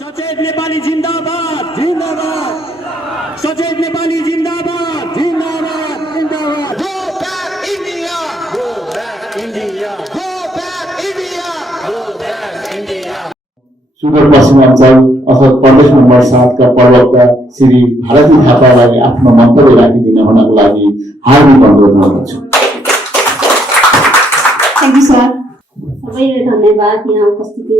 सचेत नेपाली जिन्दाबाद जिन्दाबाद सचेत नेपाली जिन्दाबाद जिन्दाबाद जिन्दाबाद Go back India! Go back India Go back India! Go back India सुदूर पश्चिमाञ्चल अथवा प्रदेश नम्बर 7 का प्रवक्ता श्री भारती थापालाई आफ्नो मन्तव्य राखिदिन हुनको लागि हार्दिक अनुरोध गर्दछु। Thank you sir. सबैले धन्यवाद यहाँ उपस्थिति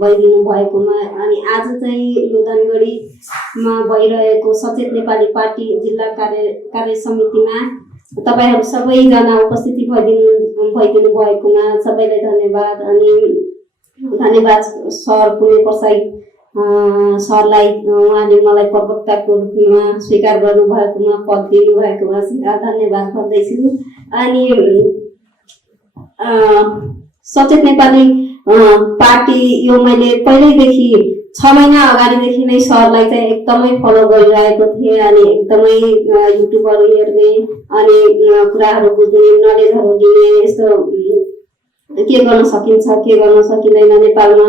भइदिनु भएकोमा। अनि आज चाहिँ यो धनगढीमा भइरहेको सचेत नेपाली पार्टी जिल्ला कार्य समितिमा तपाईहरु सबैजना उपस्थिति भइदिनु भएकोमा सबैलाई धन्यवाद। अनि धन्यवाद सर पुण्य प्रसाई सरलाई, उहाँले मलाई प्रवक्ताको रूपमा स्वीकार गर्नुभएकोमा, पद दिनुभएकोमा धन्यवाद गर्दैछु। अनि सचेत नेपाली पार्टी यो मैले पहिल्यैदेखि 6 महिना अगाडिदेखि नै सरलाई चाहिँ एकदमै फलो गरिरहेको थिएँ। अनि एकदमै युट्युबहरू हेर्ने अनि कुराहरू बुझ्ने, नलेजहरू दिने, यस्तो के गर्न सकिन्छ के गर्न सकिँदैन नेपालमा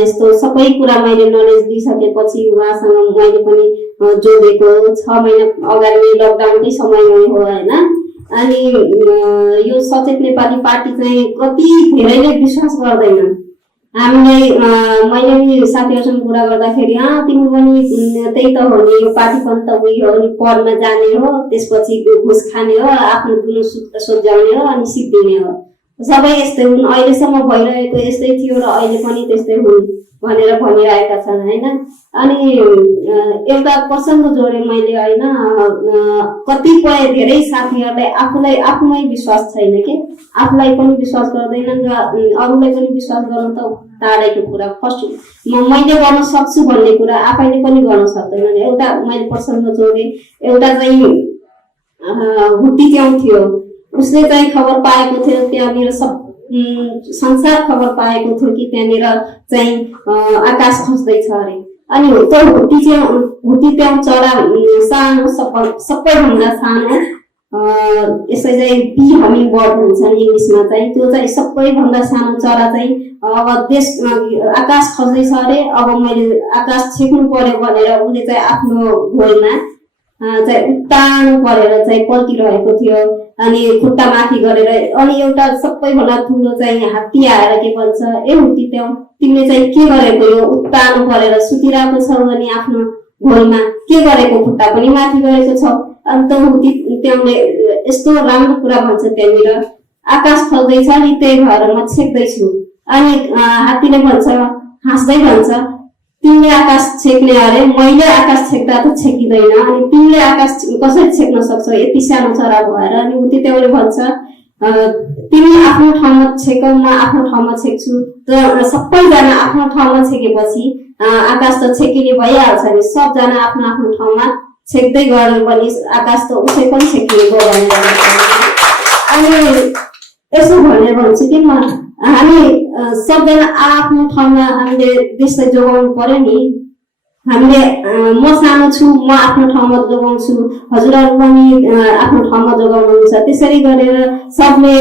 यस्तो सबै कुरा मैले नलेज दिइसकेपछि उहाँसँग मैले पनि जोडेको 6 महिना अगाडि लकडाउनकै समयमै हो हैन। अनि यो सचेत नेपाली पार्टी चाहिँ कति धेरैले विश्वास गर्दैनन् हामीलाई। मैले नि साथीहरुसँग कुरा गर्दाखेरि तिमी पनि त्यही त हो नि, यो पार्टी पनि त उही हो नि, पदमा जाने हो, त्यसपछि घुस खाने हो, आफ्नो गुनो सोध्याउने हो, अनि सिद्धिने हो, सबै यस्तै हुन्। अहिलेसम्म भइरहेको यस्तै थियो र अहिले पनि त्यस्तै हुन् भनेर भनिरहेका छन् हैन। अनि एउटा प्रसङ्ग जोडे मैले हैन, कतिपय धेरै साथीहरुलाई आफूमै विश्वास छैन के, आफूलाई पनि विश्वास गर्दैनन् र अरूलाई पनि विश्वास गर्न त टाढेको कुरा। फर्स्ट मैले गर्न सक्छु भन्ने कुरा आफैले पनि गर्न सक्दैनन्। एउटा मैले प्रसङ्ग जोडे, एउटा चाहिँ हुट्टी च्याउ थियो, उसले चाहिँ खबर पाएको थियो त्यहाँनिर सब संसार खबर पाएको थियो कि त्यहाँनिर चाहिँ आकाश खस्दैछ अरे। अनि त्यो हुट्टी च्याउ चरा सानो सबैभन्दा सानो, यसै चाहिँ बी हमिङ बर्ड भन्छ इङ्ग्लिसमा चाहिँ, त्यो चाहिँ सबैभन्दा सानो चरा चाहिँ अब आकाश खस्दैछ अरे, अब मैले आकाश छेक्नु पर्यो भनेर उसले चाहिँ आफ्नो घोलमा चाहिँ उत्तानो परेर चाहिँ पल्टिरहेको थियो। अनि खुट्टा माथि गरेर, अनि एउटा सबैभन्दा ठुलो चाहिँ हात्ती आएर के भन्छ, ए हुट्टी च्याउ तिमीले चाहिँ के गरेको, यो उत्तानो परेर सुतिरहेको छौ अनि आफ्नो घोलमा के गरेको, खुट्टा पनि माथि गरेको छौ। अनि त्यो हुट्टी च्याउले यस्तो राम्रो कुरा भन्छ त्यहाँनिर, आकाश खस्दैछ नि त्यही भएर म छेक्दैछु। अनि हात्तीले भन्छ, हाँस्दै भन्छ, तिमीले आकाश छेक्ने अरे, मैले आकाश छेक्दा त छेकिँदैन, अनि तिमीले आकाश कसरी छेक्न सक्छौ यति सानो चरा भएर। अनि हुट्टी च्याउले भन्छ, तिमी आफ्नो ठाउँमा छेक, म आफ्नो ठाउँमा छेक्छु, र सबैजना आफ्नो ठाउँमा छेकेपछि आकाश त छेकिने भइहाल्छ नि, सबजना आफ्नो आफ्नो ठाउँमा छेक्दै गऱ्यो भने आकाश त उसै पनि छेकिएको भनेर। अनि यसो भनेर भन्छु कि हामी सबजना आफ्नो ठाउँमा हामीले देशलाई जोगाउनु पर्यो नि। हामीले म सानो छु, म आफ्नो ठाउँमा जोगाउँछु, हजुरहरू पनि आफ्नो ठाउँमा जोगाउनुहुन्छ। त्यसरी गरेर सबले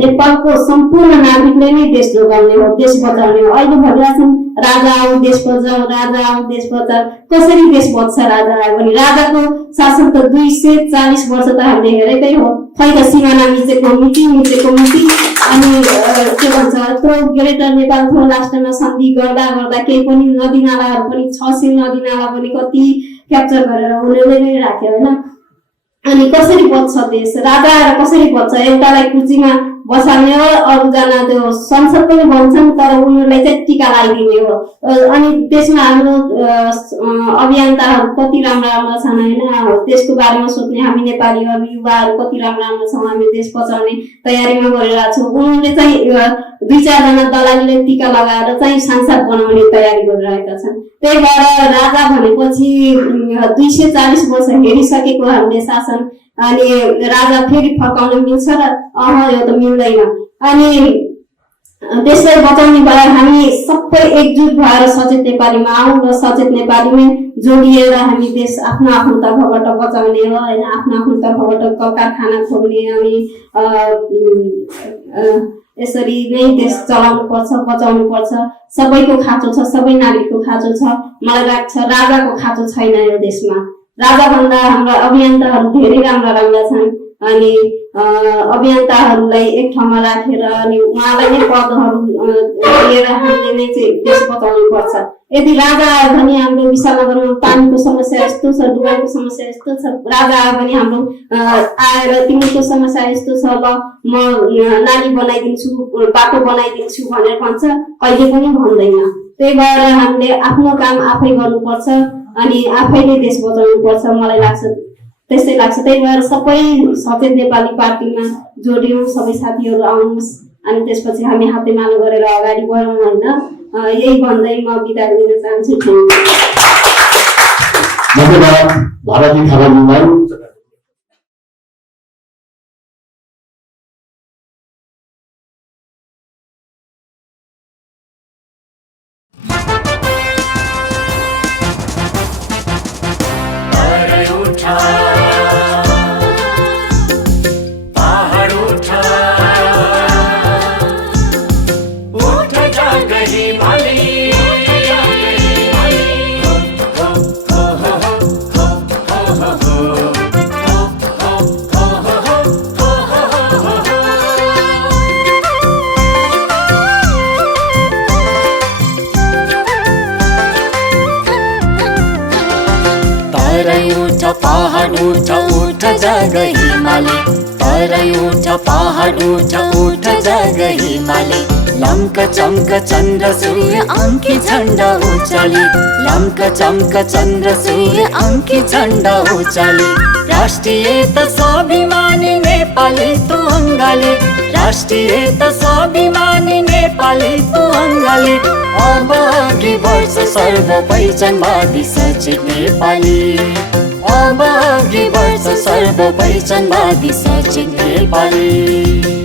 नेपालको सम्पूर्ण नागरिकले नै देश जोगाउने हो, देश बचाउने हो। अहिले भनिरहेका छन् राजा आऊ देश बचाऊ, राजा आऊ देश बचाऊ। कसरी देश बच्छ राजा आयो भने? राजाको शासन त 240 वर्ष त हामीले हेरेकै हो, खै त सिमाना मिचेको मिची। अनि के भन्छ, त्यो ग्रेटर नेपालको राष्ट्रमा सन्धि गर्दा केही पनि नदीनालाहरू पनि 600 नदीनाला पनि कति क्याप्चर गरेर उनीहरूले नै राख्यो होइन। अनि कसरी बच्छ देश? राजा आएर कसरी बच्छ? एउटालाई कुर्सीमा बसाल्ने हो, अरूजना त्यो संसद पनि भन्छन् तर उनीहरूलाई चाहिँ टीका लगाइदिने हो। अनि त्यसमा हाम्रो अभियन्ताहरू कति राम्रा छन् होइन, त्यसको बारेमा सोच्ने हामी नेपालीहरू युवाहरू कति राम्रा छौँ, हामी देश बचाउने तयारीमा गरिरहेको छौँ। उनीहरूले चाहिँ 2-4 जना दलालीले टीका लगाएर चाहिँ सांसद बनाउने तयारी गरिरहेका छन्। त्यही भएर राजा भनेपछि 240 वर्ष हेरिसकेको हामीले शासन, अनि राजा फेरि फर्काउन मिल्छ र यो त मिल्दैन। अनि देशलाई बचाउने भए हामी सबै एकजुट भएर सचेत नेपालीमा आउँ र सचेत नेपालीमै जोडिएर हामी देश आफ्नो आफ्नो तर्फबाट बचाउने हो होइन। आफ्नो आफ्नो तर्फबाट कारखाना खोल्ने अनि यसरी नै देश चलाउनु पर्छ, बचाउनु पर्छ। सबैको खाँचो छ, सबै नागरिकको खाँचो छ। मलाई लाग्छ राजाको खाँचो छैन यो देशमा। राजाभन्दा हाम्रा अभियन्ताहरू धेरै राम्रा छन् अनि अभियन्ताहरूलाई एक ठाउँमा राखेर अनि उहाँलाई नै पदहरू दिएर हामीले नै चाहिँ देश बचाउनु पर्छ। यदि राजा आयो भने हाम्रो विशालनगरमा पानीको समस्या यस्तो छ, डुबाइको समस्या यस्तो छ, राजा आयो भने हाम्रो आएर तिमीको समस्या यस्तो छ, ल म नाली बनाइदिन्छु, बाटो बनाइदिन्छु भनेर भन्छ, कहिले पनि भन्दैन। त्यही भएर हामीले आफ्नो काम आफै गर्नुपर्छ अनि आफैले देश बचाउनु पर्छ, मलाई लाग्छ त्यस्तै लाग्छ। त्यही भएर सबै सचेत नेपाली पार्टीमा जोडियौँ, सबै साथीहरू आउनुहोस् अनि त्यसपछि हामी हातेमालो गरेर अगाडि बढौँ होइन। यही भन्दै म बिदा लिन चाहन्छु। धन्यवाद भारती थापाज्यूलाई। पहाड उठ उठ जग हिमाली, तराई उठ पहाड उठ उठ जग हिमाली। लम्क चम्क चन्द्र सूर्य अंकी झण्डा उचाली, लम्क चम्क चन्द्र सूर्य अंकी झण्डा उचाली। राष्ट्रियता स्वाभिमानी नेपाली तू अङ्गाली, राष्ट्रियता स्वाभिमानी नेपाली तू अङ्गाली। अब अघि बढ्छ सर्व पहिचानवादी सचेत नेपाली, अब अघि बढ्छ सर्व पहिचानवादी सचेत नेपाली।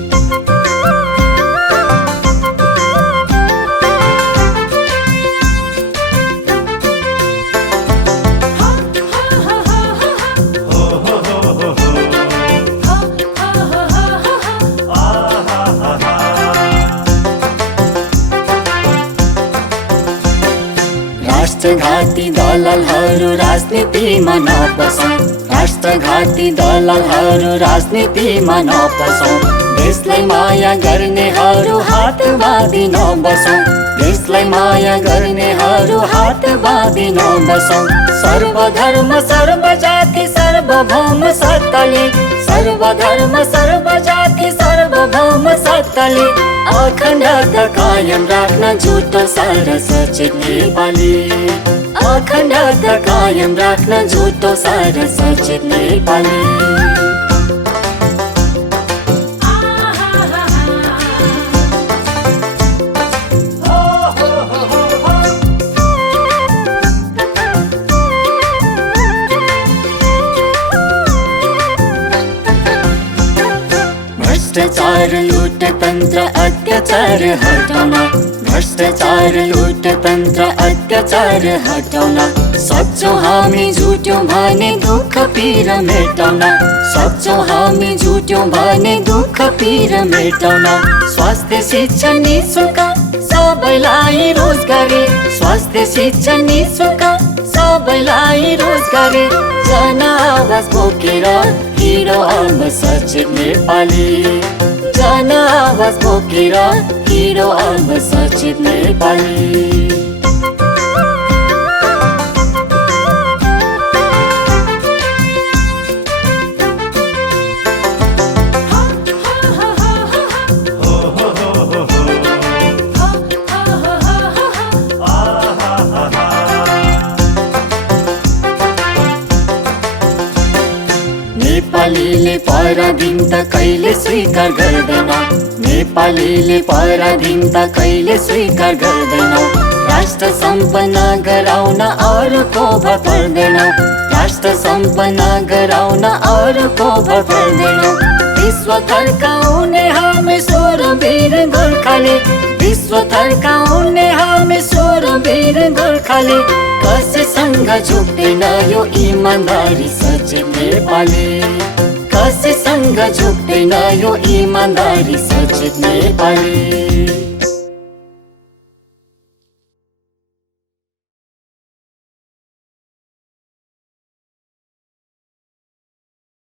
राष्ट्रघाती दलालहरू राजनीतिमा नपसौँ, राष्ट्रघाती दलालहरू राजनीतिमा नपसौँ। देशलाई माया गर्नेहरू हात बाँधी नबसौँ, देशलाई माया गर्नेहरू हात बाँधी नबसौँ। सर्वधर्म सर्वजाति सार्वभौम सत्ताले, सर्वधर्म सर्वजाति सार्वभौम सत्ताले। अखण्डता कायम राख्न झुटो सार सचेत नेपाली, अखण्डता कायम राख्न झुटो सार सचेत नेपाली। भ्रष्टाचार लुट तन्त्र अत्याचार हटाउन, भ्रष्टाचार लुट तन्त्र अत्याचार हटाउन। सक्छौँ हामी झुट्यौँ भने दुःख पीर मेटाउन, सक्छौँ हामी झुट्यौँ भने दुःख पीर मेटाउन। स्वास्थ्य शिक्षा निःशुल्क सबैलाई रोजगारी, स्वास्थ्य शिक्षा निःशुल्क सबैलाई रोजगारी। जन आवाज बोकेर हिँडो अब सचेत नेपाली, जन आवाज बोकेर हिँडो अब सचेत नेपाली। नेपालीले पराधीन त कहिले स्वीकार गर्दैन, नेपालीले पराधीन त कहिले स्वीकार गर्दैन। राष्ट्र सम्पन्न गराउन अरूको भर पर्दैन, राष्ट्र सम्पन्न गराउन अरूको भर पर्दैन। विश्व थर्काउने हामी स्वरवीर गोर्खाले, विश्व थर्काउने हामी स्वरवीर गोर्खाले। कसैसँग झुक्दैन यो इमानदारी सचेत नेपाली, कसैसँग झुक्दैन यो इमानदारी सचेत नेपाली।